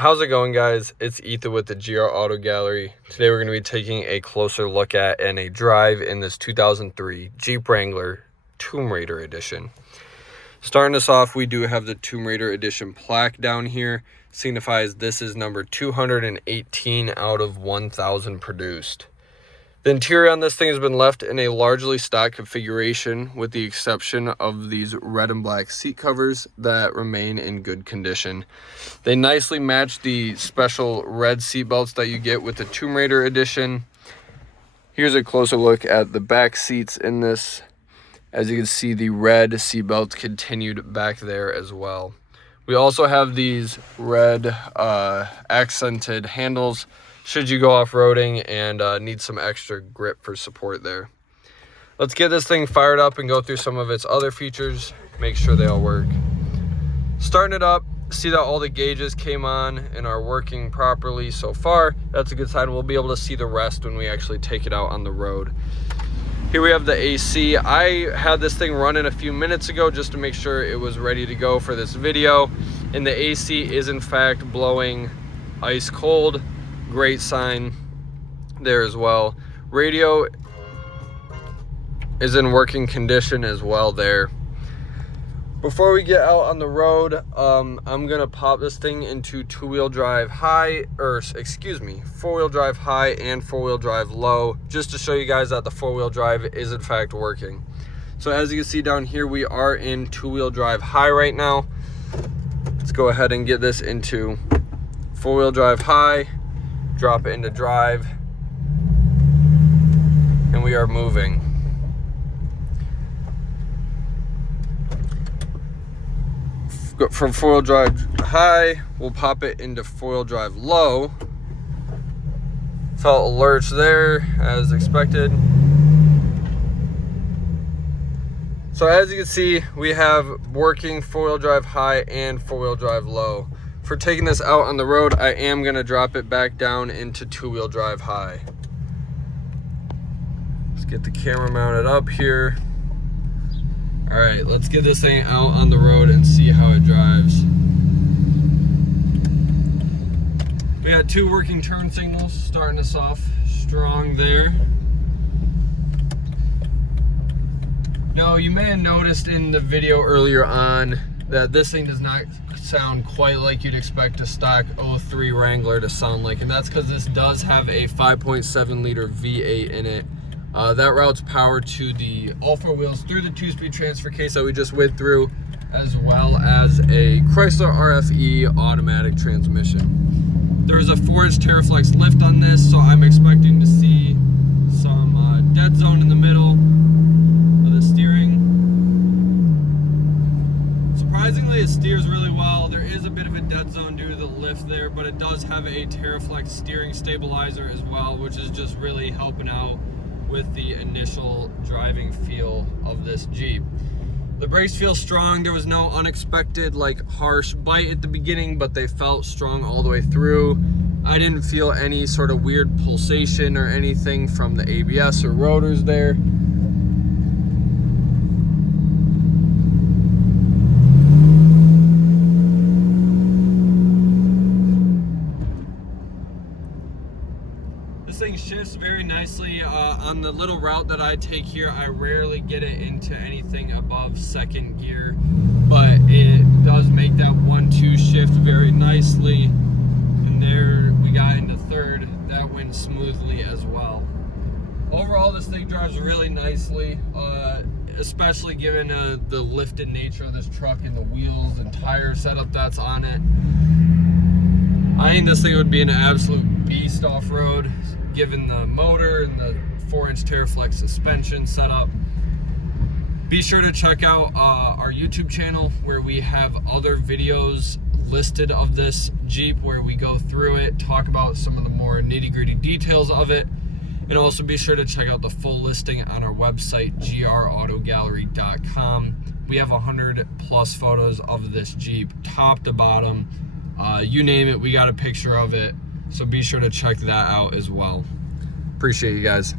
How's it going, guys? It's Ethan with the GR Auto Gallery. Today we're going to be taking a closer look at and a drive in this 2003 Jeep Wrangler Tomb Raider Edition. Starting us off, we do have the Tomb Raider Edition plaque down here. Signifies this is number 218 out of 1,000 produced. The interior on this thing has been left in a largely stock configuration with the exception of these red and black seat covers that remain in good condition. They nicely match the special red seat belts that you get with the Tomb Raider Edition. Here's a closer look at the back seats in this. As you can see, the red seat belts continued back there as well. We also have these red accented handles should you go off-roading and need some extra grip for support there. Let's get this thing fired up and go through some of its other features, make sure they all work. Starting it up, see that all the gauges came on and are working properly so far. That's a good sign. We'll be able to see the rest when we actually take it out on the road. Here we have the AC. I had this thing running a few minutes ago just to make sure it was ready to go for this video. And the AC is in fact blowing ice cold. Great sign there as well. Radio is in working condition as well there. Before we get out on the road, I'm gonna pop this thing into four-wheel drive high and four-wheel drive low, just to show you guys that the four-wheel drive is in fact working. So as you can see down here, we are in two-wheel drive high right now. Let's go ahead and get this into four-wheel drive high, drop it into drive, and we are moving. From four-wheel drive high, we'll pop it into four-wheel drive low. Felt a lurch there as expected. So as you can see, we have working four-wheel drive high and four-wheel drive low. For taking this out on the road, I am gonna drop it back down into two-wheel drive high. Let's get the camera mounted up here. All right, let's get this thing out on the road and see how it drives. We got two working turn signals starting us off strong there. Now, you may have noticed in the video earlier on that this thing does not sound quite like you'd expect a stock 03 Wrangler to sound like, and that's because this does have a 5.7 liter V8 in it. That routes power to all four wheels through the 2-speed transfer case that we just went through, as well as a Chrysler RFE automatic transmission. There's a 4-inch Terraflex lift on this, so I'm expecting to see some dead zone in the middle of the steering. Surprisingly, it steers really well. There is a bit of a dead zone due to the lift there, but it does have a Terraflex steering stabilizer as well, which is just really helping out with the initial driving feel of this Jeep. The brakes feel strong. There was no unexpected harsh bite at the beginning, but they felt strong all the way through. I didn't feel any sort of weird pulsation or anything from the ABS or rotors there. This thing shifts very nicely. On the little route that I take here, I rarely get it into anything above second gear, but it does make that 1-2 shift very nicely. And there we got into third. That went smoothly as well. Overall, this thing drives really nicely, especially given the lifted nature of this truck and the wheels and tire setup that's on it. I think this thing would be an absolute beast off-road, given the motor and the 4-inch Terraflex suspension setup. Be sure to check out our YouTube channel, where we have other videos listed of this Jeep where we go through it, talk about some of the more nitty-gritty details of it. And also be sure to check out the full listing on our website, grautogallery.com. We have 100+ photos of this Jeep, top to bottom. You name it, we got a picture of it. So be sure to check that out as well. Appreciate you guys.